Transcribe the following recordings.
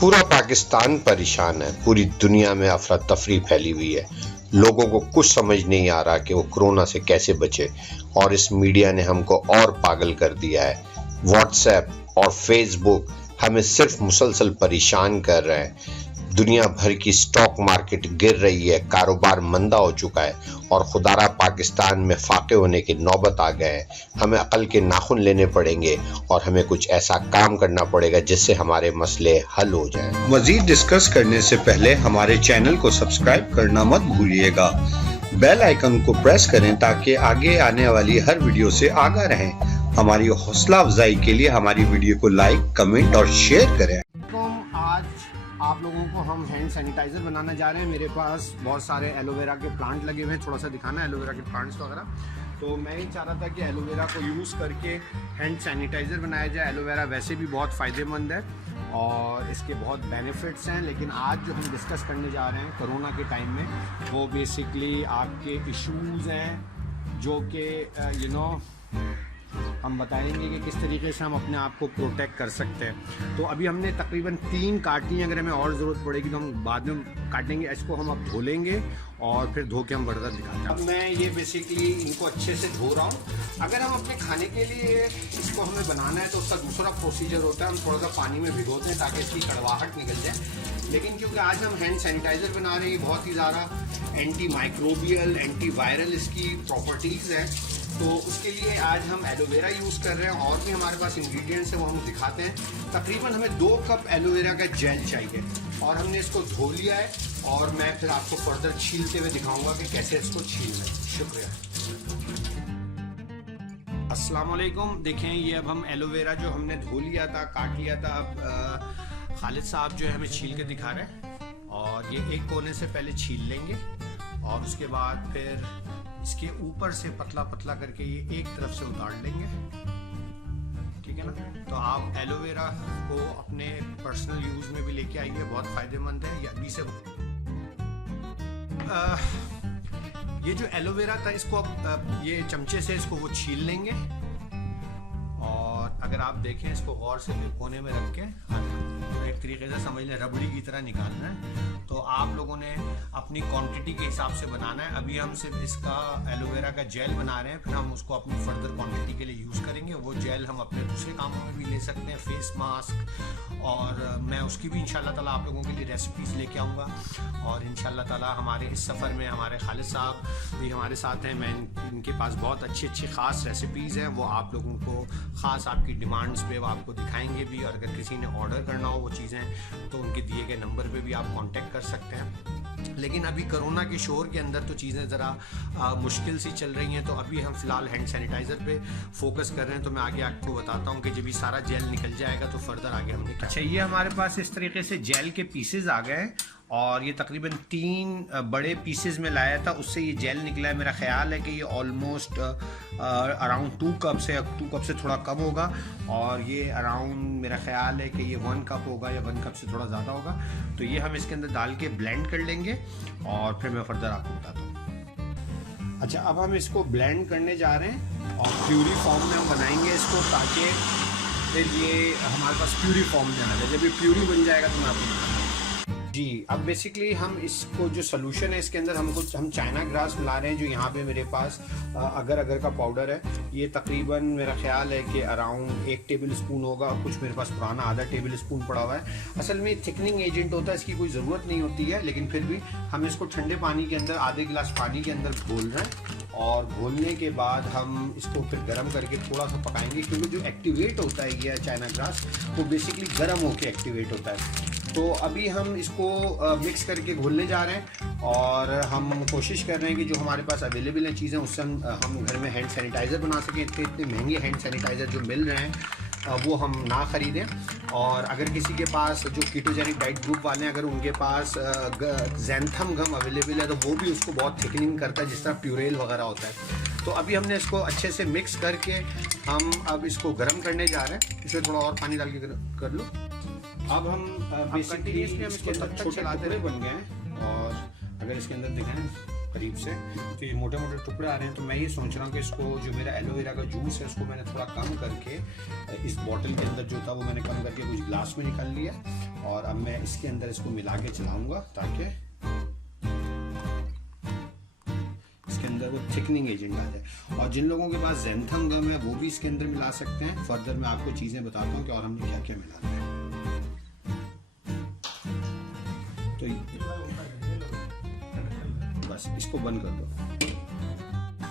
पूरा पाकिस्तान परेशान है। पूरी दुनिया में अफरा तफरी फैली हुई है। लोगों को कुछ समझ नहीं आ रहा कि वो कोरोना से कैसे बचे, और इस मीडिया ने हमको और पागल कर दिया है। व्हाट्सएप और फेसबुक हमें सिर्फ मुसलसल परेशान कर रहे हैं। दुनिया भर की स्टॉक मार्केट गिर रही है, कारोबार मंदा हो चुका है, और खुदारा पाकिस्तान में फाके होने की नौबत आ गए हैं। हमें अकल के नाखून लेने पड़ेंगे और हमें कुछ ऐसा काम करना पड़ेगा जिससे हमारे मसले हल हो जाएं। मजीद डिस्कस करने से पहले हमारे चैनल को सब्सक्राइब करना मत भूलिएगा। बेल आइकन को प्रेस करें ताकि आगे आने वाली हर वीडियो से आगाह रहें। हमारी हौसला अफजाई के लिए हमारी वीडियो को लाइक, कमेंट और शेयर करें। आज आप लोगों को हम हैंड सैनिटाइज़र बनाना जा रहे हैं। मेरे पास बहुत सारे एलोवेरा के प्लांट लगे हुए हैं, थोड़ा सा दिखाना है एलोवेरा के प्लांट्स वगैरह। तो मैं ही चाह रहा था कि एलोवेरा को यूज़ करके हैंड सैनिटाइज़र बनाया जाए। एलोवेरा वैसे भी बहुत फ़ायदेमंद है और इसके बहुत बेनिफिट्स हैं, लेकिन आज जो हम डिस्कस करने जा रहे हैं कोरोना के टाइम में, वो बेसिकली आपके इश्यूज़ हैं जो कि हम बताएंगे कि किस तरीके से हम अपने आप को प्रोटेक्ट कर सकते हैं। तो अभी हमने तकरीबन 3 काटनी है, अगर हमें और ज़रूरत पड़ेगी तो हम बाद में काटेंगे। इसको हम अब धो लेंगे और फिर धो के हम बर्तन दिखाते हैं। अब मैं ये बेसिकली इनको अच्छे से धो रहा हूँ। अगर हम अपने खाने के लिए इसको हमें बनाना है तो उसका दूसरा प्रोसीजर होता है, हम थोड़ा सा पानी में भिगोते हैं ताकि इसकी कड़वाहट निकल जाए। लेकिन क्योंकि आज हम हैंड सैनिटाइज़र बना रहे हैं, बहुत ही ज़्यादा एंटी माइक्रोबियल, एंटी वायरल इसकी प्रॉपर्टीज़ हैं, तो उसके लिए आज हम एलोवेरा यूज़ कर रहे हैं। और भी हमारे पास इंग्रेडिएंट्स हैं, वो हम दिखाते हैं। तकरीबन हमें 2 कप एलोवेरा का जेल चाहिए और हमने इसको धो लिया है, और मैं फिर आपको फर्दर छीलते हुए दिखाऊंगा कि कैसे इसको छीलना है। शुक्रिया। अस्सलाम वालेकुम। देखें, ये अब हम एलोवेरा जो हमने धो लिया था, काट लिया था, अब खालिद साहब जो है हमें छील के दिखा रहे हैं। और ये एक कोने से पहले छील लेंगे और उसके बाद फिर इसके ऊपर से पतला पतला करके ये एक तरफ से उतार लेंगे, ठीक है ना। तो आप एलोवेरा को अपने पर्सनल यूज में भी लेके आइए, बहुत फायदेमंद है। ये अभी से ये जो एलोवेरा था, इसको अब ये चमचे से इसको वो छील लेंगे। और अगर आप देखें इसको गौर से कोने में रख के एक तरीके से समझ लें रबड़ी की तरह निकालना है। तो आप लोगों ने अपनी क्वांटिटी के हिसाब से बनाना है। अभी हम सिर्फ इसका एलोवेरा का जेल बना रहे हैं, फिर हम उसको अपनी फर्दर क्वांटिटी के लिए यूज़ करेंगे। वो जेल हम अपने दूसरे कामों में भी ले सकते हैं, फेस मास्क, और मैं उसकी भी इंशाल्लाह ताला आप लोगों के लिए रेसिपीज़ लेके आऊँगा। और इंशाल्लाह ताला हमारे इस सफ़र में हमारे खालिद साहब भी हमारे साथ हैं। मैं इनके पास बहुत अच्छी अच्छी ख़ास रेसिपीज़ हैं, वो आप लोगों को ख़ास आपकी डिमांड्स पे वो आपको दिखाएंगे भी। और अगर किसी ने ऑर्डर करना हो वो चीज़ें, तो उनके दिए गए नंबर पे भी आप कांटेक्ट कर सकते हैं। लेकिन अभी कोरोना के शोर के अंदर तो चीज़ें ज़रा मुश्किल सी चल रही हैं, तो अभी हम फ़िलहाल हैंड सैनिटाइज़र पे फोकस कर रहे हैं। तो मैं आगे आपको बताता हूँ कि जब ये सारा जेल निकल जाएगा तो फर्दर आगे हमने क्या। अच्छा, ये हमारे पास इस तरीके से जेल के पीसेज आ गए, और ये तकरीबन 3 बड़े पीसेस में लाया था, उससे ये जेल निकला है। मेरा ख्याल है कि ये ऑलमोस्ट अराउंड 2 कप से 2 कप से थोड़ा कम होगा, और ये अराउंड मेरा ख्याल है कि ये 1 कप होगा या 1 कप से थोड़ा ज़्यादा होगा। तो ये हम इसके अंदर डाल के ब्लेंड कर लेंगे और फिर मैं फर्दर आपको बताता हूँ। अच्छा, अब हम इसको ब्लेंड करने जा रहे हैं और प्यूरी फॉर्म में हम बनाएंगे इसको, ताकि फिर ये हमारे पास प्यूरी फॉर्म में आ जाए। जब ये प्यूरी बन जाएगा तो मैं आपको जी। अब बेसिकली हम इसको जो सोल्यूशन है इसके अंदर हम चाइना ग्रास मिला रहे हैं, जो यहाँ पे मेरे पास अगर अगर का पाउडर है। ये तकरीबन मेरा ख्याल है कि अराउंड 1 टेबल स्पून होगा, कुछ मेरे पास पुराना आधा टेबल स्पून पड़ा हुआ है। असल में थिकनिंग एजेंट होता है, इसकी कोई ज़रूरत नहीं होती है, लेकिन फिर भी हम इसको ठंडे पानी के अंदर आधे गिलास पानी के अंदर घोल रहे हैं। और घोलने के बाद हम इसको फिर गर्म करके थोड़ा सा पकाएंगे, क्योंकि जो एक्टिवेट होता है ये चाइना ग्रास, वो बेसिकली गर्म होकर एक्टिवेट होता है। तो अभी हम इसको मिक्स करके घोलने जा रहे हैं, और हम कोशिश कर रहे हैं कि जो हमारे पास अवेलेबल हैं चीज़ें, उससे हम घर में हैंड सैनिटाइज़र बना सकें। इतने महंगे हैंड सैनिटाइज़र जो मिल रहे हैं वो हम ना ख़रीदें। और अगर किसी के पास जो कीटोजेनिक डाइट ग्रुप वाले हैं, अगर उनके पास ज़ैंथम गम अवेलेबल है, तो वो भी उसको बहुत थिकनिंग करता है, जिस तरह प्यूरेल वगैरह होता है। तो अभी हमने इसको अच्छे से मिक्स करके हम अब इसको गर्म करने जा रहे हैं। इसमें थोड़ा और पानी डाल के कर लो। अब हम बेसिकली इसके अंदर छोटे टुकड़े बन गए हैं, और अगर इसके अंदर दिखाएं करीब से तो ये मोटे मोटे टुकड़े आ रहे हैं। तो मैं ये सोच रहा हूँ कि इसको जो मेरा एलोवेरा का जूस है उसको मैंने थोड़ा कम करके इस बॉटल के अंदर जो था वो मैंने कम करके कुछ ग्लास में निकाल लिया, और अब मैं इसके अंदर इसको मिला के चलाऊँगा ताकि इसके अंदर वो थिकनिंग एजेंट आ जाए। और जिन लोगों के पास ज़ैंथम गम है वो भी इसके अंदर मिला सकते हैं। फर्दर मैं आपको चीज़ें बताता हूँ कि और हमने क्या क्या मिलाना है। तो बस इसको बंद कर दो।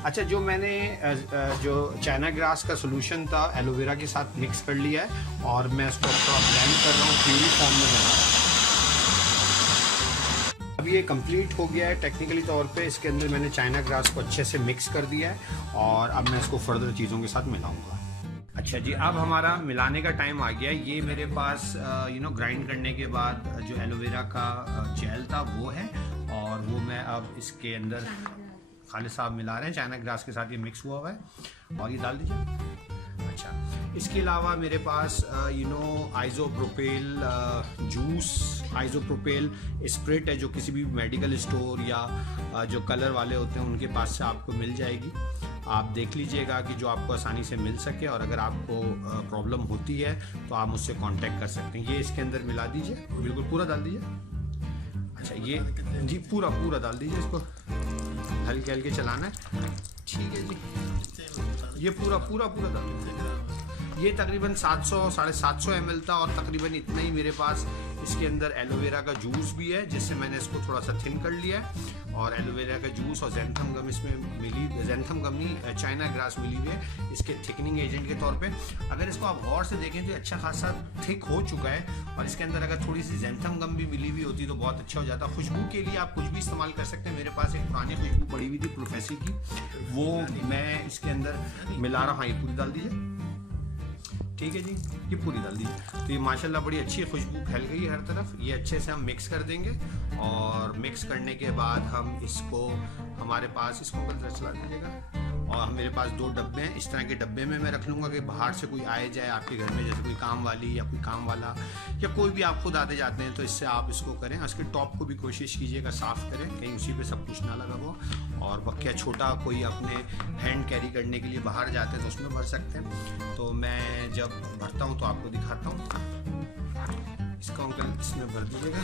अच्छा, जो मैंने जो चाइना ग्रास का सोल्यूशन था एलोवेरा के साथ मिक्स कर लिया है और मैं इसको थोड़ा ब्लेंड कर रहा हूँ, प्यूरी फॉर्म में बना रहा हूँ। अब ये कंप्लीट हो गया है टेक्निकली तौर पे। इसके अंदर मैंने चाइना ग्रास को अच्छे से मिक्स कर दिया है और अब मैं इसको फर्दर चीज़ों के साथ मिलाऊंगा। अच्छा जी, अब हमारा मिलाने का टाइम आ गया। ये मेरे पास ग्राइंड करने के बाद जो एलोवेरा का जेल था वो है और वो मैं अब इसके अंदर खालिद साहब मिला रहे हैं। चाइना ग्रास के साथ ये मिक्स हुआ है और ये डाल दीजिए। अच्छा, इसके अलावा मेरे पास आइसोप्रोपेल जूस, आइसोप्रोपेल स्प्रिट है जो किसी भी मेडिकल स्टोर या जो कलर वाले होते हैं उनके पास से आपको मिल जाएगी। आप देख लीजिएगा कि जो आपको आसानी से मिल सके और अगर आपको प्रॉब्लम होती है तो आप मुझसे कांटेक्ट कर सकते हैं। ये इसके अंदर मिला दीजिए, बिल्कुल पूरा डाल दीजिए। अच्छा, ये जी पूरा डाल दीजिए, इसको हल्के हल्के चलाना है। ठीक है जी, ये पूरा डाल दीजिए। ये तकरीबन 700-750 ml था और तकरीबन इतना ही मेरे पास इसके अंदर एलोवेरा का जूस भी है जिससे मैंने इसको थोड़ा सा थिन कर लिया है। और एलोवेरा का जूस और ज़ैंथम गम इसमें मिली, ज़ैंथम गम नहीं चाइना ग्रास मिली हुई है इसके थिकनिंग एजेंट के तौर पे। अगर इसको आप गौर से देखें तो अच्छा खासा थिक हो चुका है और इसके अंदर अगर थोड़ी सी ज़ैंथम गम भी मिली हुई होती तो बहुत अच्छा हो जाता। खुशबू के लिए आप कुछ भी इस्तेमाल कर सकते हैं। मेरे पास एक पुरानी खुशबू पड़ी हुई थी प्रोफेसी की, वो मैं इसके अंदर मिला रहा हूँ। ये पूरी डाल दीजिए। ठीक है जी, ये पूरी डाल दीजिए। तो ये माशाल्लाह बड़ी अच्छी खुशबू फैल गई है हर तरफ। ये अच्छे से हम मिक्स कर देंगे और मिक्स करने के बाद हम इसको हमारे पास इसको चला दीजिएगा। और मेरे पास 2 डब्बे हैं, इस तरह के डब्बे में मैं रख लूँगा कि बाहर से कोई आए जाए आपके घर में, जैसे कोई काम वाली या कोई काम वाला या कोई भी आप खुद आते जाते हैं तो इससे आप इसको करें। उसके टॉप को भी कोशिश कीजिएगा साफ़ करें, कहीं उसी पे सब कुछ ना लगा हो। और बक्या छोटा कोई अपने हैंड कैरी करने के लिए बाहर जाते हैं तो उसमें भर सकते हैं। तो मैं जब भरता हूँ तो आपको दिखाता हूँ। इसका अंकल इसमें भर दीजिएगा।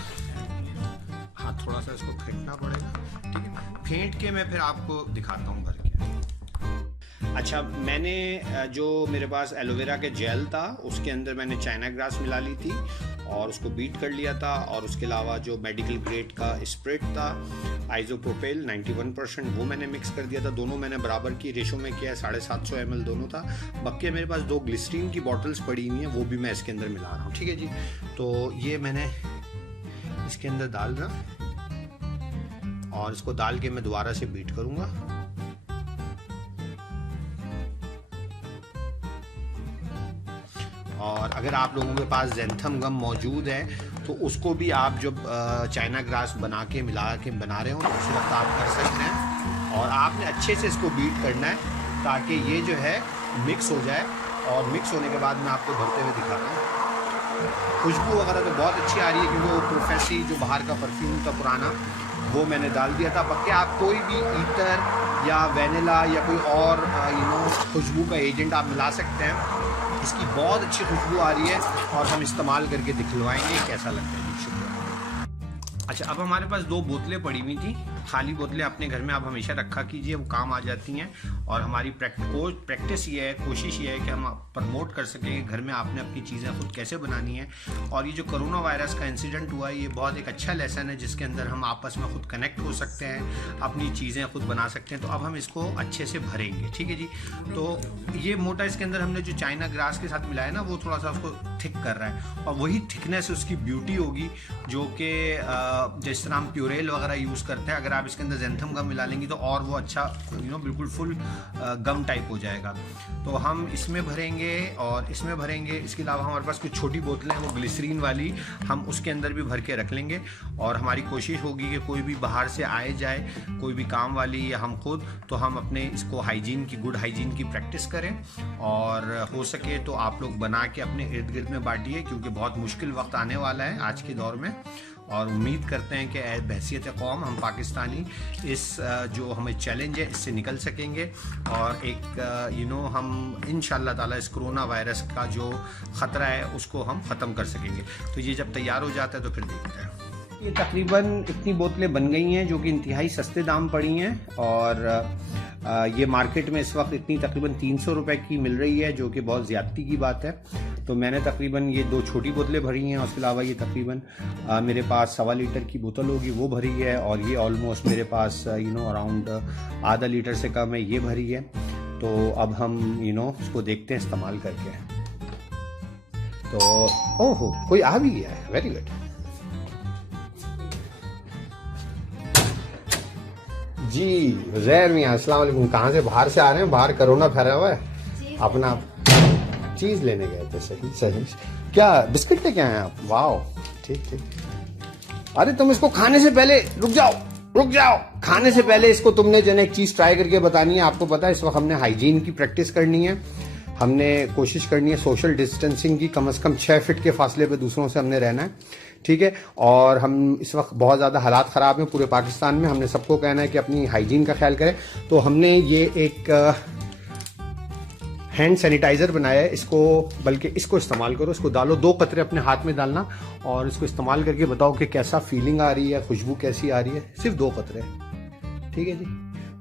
हाँ, थोड़ा सा इसको फेंटना पड़ेगा। ठीक है, फेंट के मैं फिर आपको दिखाता हूँ भर के। अच्छा, मैंने जो मेरे पास एलोवेरा के जेल था उसके अंदर मैंने चाइना ग्रास मिला ली थी और उसको बीट कर लिया था। और उसके अलावा जो मेडिकल ग्रेड का स्प्रिट था आइसोप्रोपेल 91% वो मैंने मिक्स कर दिया था। दोनों मैंने बराबर की रेशो में किया है, 750 ml दोनों था। बाकी मेरे पास 2 ग्लिसरीन की बॉटल्स पड़ी हुई हैं, वो भी मैं इसके अंदर मिला रहा हूँ। ठीक है जी, तो ये मैंने इसके अंदर डाल रहा और इसको डाल के मैं दोबारा से बीट करूँगा। और अगर आप लोगों के पास ज़ैंथम गम मौजूद है तो उसको भी आप जब चाइना ग्रास बना के मिला के बना रहे हो तो उस वक्त आप कर सकते हैं। और आपने अच्छे से इसको बीट करना है ताकि ये जो है मिक्स हो जाए। और मिक्स होने के बाद मैं आपको भरते हुए दिखाता हूँ। खुशबू वगैरह तो बहुत अच्छी आ रही है क्योंकि वो प्रोफेसी जो बाहर का परफ्यूम था पुराना वो मैंने डाल दिया था। बाकी आप कोई भी ईटर या वेनिला या कोई और खुशबू का एजेंट आप मिला सकते हैं। इसकी बहुत अच्छी खुशबू आ रही है और हम इस्तेमाल करके दिखलवाएंगे कैसा लगता है। अच्छा, अब हमारे पास 2 बोतलें पड़ी हुई थी। खाली बोतलें अपने घर में आप हमेशा रखा कीजिए, वो काम आ जाती हैं। और हमारी प्रैक्टिस ये है, कोशिश ये है कि हम प्रमोट कर सकें घर में आपने अपनी चीज़ें खुद कैसे बनानी है। और ये जो कोरोना वायरस का इंसिडेंट हुआ है ये बहुत एक अच्छा लेसन है जिसके अंदर हम आपस में खुद कनेक्ट हो सकते हैं, अपनी चीज़ें खुद बना सकते हैं। तो अब हम इसको अच्छे से भरेंगे। ठीक है जी, तो ये मोटा इसके अंदर हमने जो चाइना ग्रास के साथ मिलाया ना वो थोड़ा सा उसको थिक कर रहा है और वही थिकनेस उसकी ब्यूटी होगी जो कि जिस तरह हम प्योरेल वगैरह यूज़ करते हैं। अगर आप इसके अंदर ज़ैंथम गम मिला लेंगी तो और वो अच्छा बिल्कुल फुल गम टाइप हो जाएगा। तो हम इसमें भरेंगे और इसमें भरेंगे। इसके अलावा हमारे पास कुछ छोटी बोतलें हैं वो ग्लिसरीन वाली, हम उसके अंदर भी भर के रख लेंगे। और हमारी कोशिश होगी कि कोई भी बाहर से आए जाए, कोई भी काम वाली या हम खुद, तो हम अपने इसको हाइजीन की, गुड हाइजीन की प्रैक्टिस करें। और हो सके तो आप लोग बना के अपने इर्द गिर्द में बांटिए क्योंकि बहुत मुश्किल वक्त आने वाला है आज के दौर में। और उम्मीद करते हैं कि बहैसियत कौम हम पाकिस्तानी इस जो हमें चैलेंज है इससे निकल सकेंगे और एक हम इंशाअल्लाह ताला इस कोरोना वायरस का जो ख़तरा है उसको हम ख़त्म कर सकेंगे। तो ये जब तैयार हो जाता है तो फिर देखते हैं। ये तकरीबन इतनी बोतलें बन गई हैं जो कि इंतहाई सस्ते दाम पड़ी हैं और ये मार्केट में इस वक्त इतनी तकरीबन 300 रुपए की मिल रही है, जो कि बहुत ज़्यादती की बात है। तो मैंने तकरीबन ये 2 छोटी बोतलें भरी हैं, उसके अलावा ये तकरीबन मेरे पास 1.25 लीटर की बोतल होगी वो भरी है, और ये ऑलमोस्ट मेरे पास अराउंड आधा लीटर से कम है ये भरी है। तो अब हम इसको देखते हैं इस्तेमाल करके। तो ओहो कोई आ भी गया है, वेरी गुड जी। ज़ैर मियाँ अस्सलाम वालेकुम, कहाँ से? बाहर से आ रहे हैं? बाहर कोरोना फैला हुआ है। अपना चीज़ लेने गए थे। सही सही। क्या बिस्किट लेके आए हैं आप? वाह ठीक ठीक। अरे तुम इसको खाने से पहले रुक जाओ। खाने से पहले इसको तुमने जो है एक चीज़ ट्राई करके बतानी है। आपको पता है इस वक्त हमने हाइजीन की प्रैक्टिस करनी है, हमने कोशिश करनी है सोशल डिस्टेंसिंग की, कम से कम 6 फीट के फासले पे दूसरों से हमने रहना है, ठीक है। और हम इस वक्त बहुत ज़्यादा हालात ख़राब हैं पूरे पाकिस्तान में, हमने सबको कहना है कि अपनी हाइजीन का ख्याल करें। तो हमने ये एक हैंड सैनिटाइज़र बनाया है, बल्कि इसको इस्तेमाल करो, इसको डालो, 2 कतरे अपने हाथ में डालना और इसको इस्तेमाल करके बताओ कि कैसा फीलिंग आ रही है, खुशबू कैसी आ रही है। सिर्फ 2 कतरे, ठीक है जी।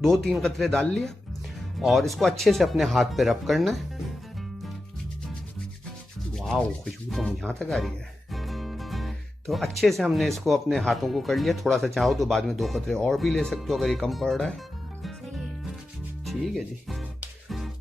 2-3 कतरे डाल लिया और इसको अच्छे से अपने हाथ पे रब करना है। वाह खुशबू तो यहाँ तक आ रही है। तो अच्छे से हमने इसको अपने हाथों को कर लिया। थोड़ा सा चाहो तो बाद में 2 कतरे और भी ले सकते हो अगर ये कम पड़ रहा है। ठीक है जी।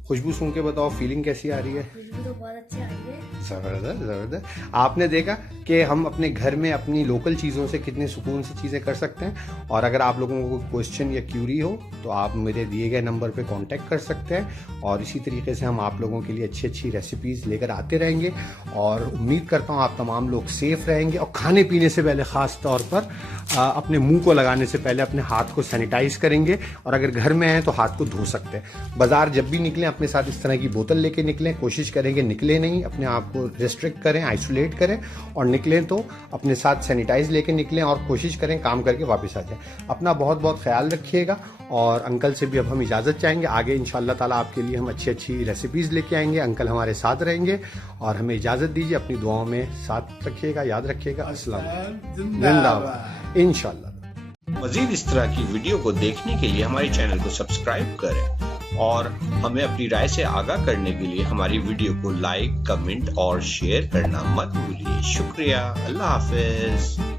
खुशबू सुन के बताओ फीलिंग कैसी आ रही है? खुशबू तो बहुत अच्छी आ रही है। जबरदस्त। आपने देखा कि हम अपने घर में अपनी लोकल चीज़ों से कितने सुकून से चीज़ें कर सकते हैं। और अगर आप लोगों को क्वेश्चन या क्यूरी हो तो आप मेरे दिए गए नंबर पे कांटेक्ट कर सकते हैं, और इसी तरीके से हम आप लोगों के लिए अच्छी अच्छी रेसिपीज़ लेकर आते रहेंगे। और उम्मीद करता हूँ आप तमाम लोग सेफ रहेंगे। और खाने पीने से पहले ख़ास तौर पर अपने मुंह को लगाने से पहले अपने हाथ को सैनिटाइज करेंगे, और अगर घर में हैं तो हाथ को धो सकते हैं। बाज़ार जब भी निकलें अपने साथ इस तरह की बोतल लेके निकलें, कोशिश करेंगे निकले नहीं, अपने आप को रिस्ट्रिक्ट करें, आइसोलेट करें, और निकलें तो अपने साथ सैनिटाइज लेके निकलें और कोशिश करें काम करके वापस आ जाएं। अपना बहुत बहुत ख्याल रखिएगा। और अंकल से भी अब हम इजाज़त चाहेंगे। आगे इंशाअल्लाह ताला आपके लिए हम अच्छी अच्छी रेसिपीज़ लेके आएंगे। अंकल हमारे साथ रहेंगे और हमें इजाज़त दीजिए। अपनी दुआओं में साथ रखिएगा, याद रखिएगा। अस्सलाम जिंदाबाद इंशाअल्लाह। मज़ीद इस तरह की वीडियो को देखने के लिए हमारे चैनल को सब्सक्राइब करें और हमें अपनी राय से आगाह करने के लिए हमारी वीडियो को लाइक, कमेंट और शेयर करना मत भूलिए। शुक्रिया। अल्लाह हाफिज।